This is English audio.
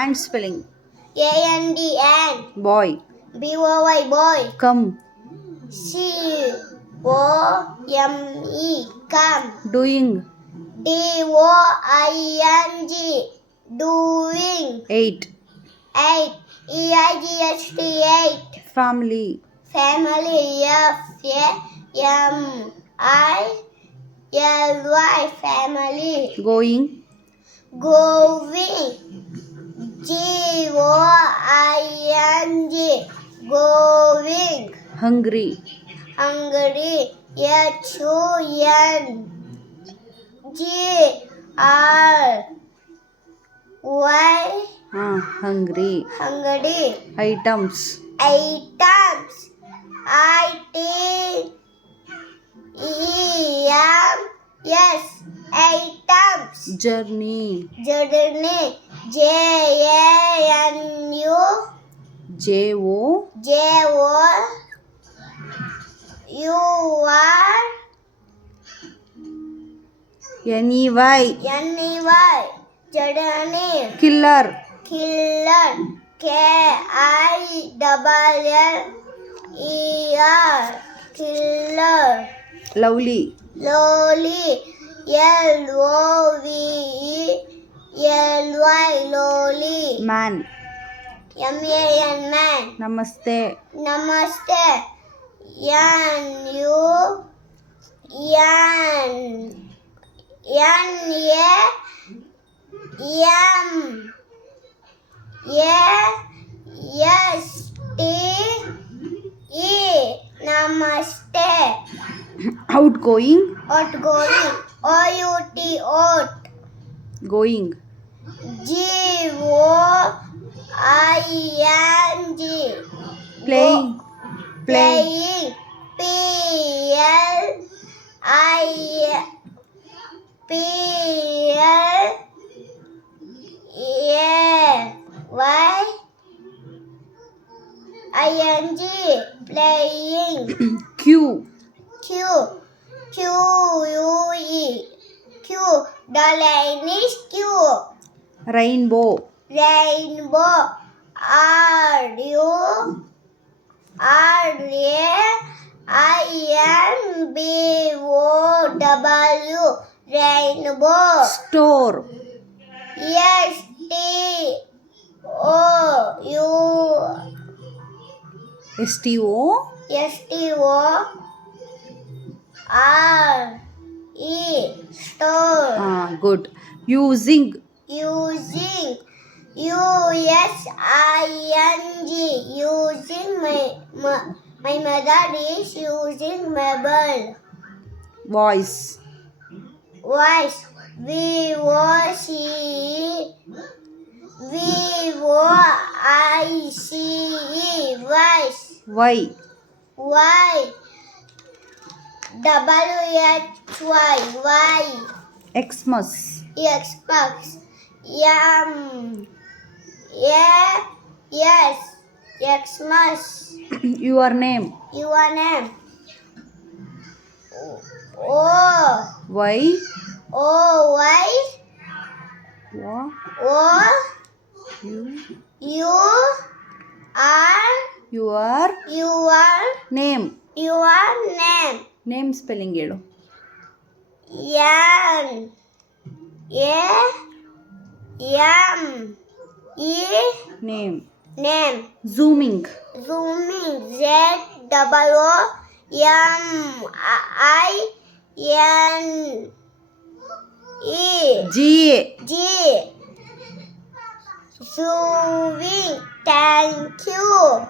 Ant spelling. AND ant. Boy. BOY boy. Come. COME come. Doing. DOING doing. 8. 8 EIGHT 8 Family. family. FAMILY family. Going. Going. GOING going. Hungry. Hungry. HUNGRY Hungry. hungry. Items. Items. ITEMS items. Journey. Journey. JANU NEY. journey. Killer. Killer. KILLER killer. Lovely. Lowly. LOVELY lowly. Man. MAN man. Namaste. Namaste. Namaste. Outgoing. Outgoing. OUT out. Going. GOING Playing. playing. PLYING playing. Q. QUE the line is Q. Rainbow. Rainbow. RAINBOW rainbow. Store. Store. Good. Using. USING using. My mother is using mobile. Voice. Voice. VOICE voice. Y. WHY Xmas. Xbox. Yes. Xmas. Your name. Y. Your name. Name spelling ಹೇಳು. Name. Zooming. G zooming. Thank you.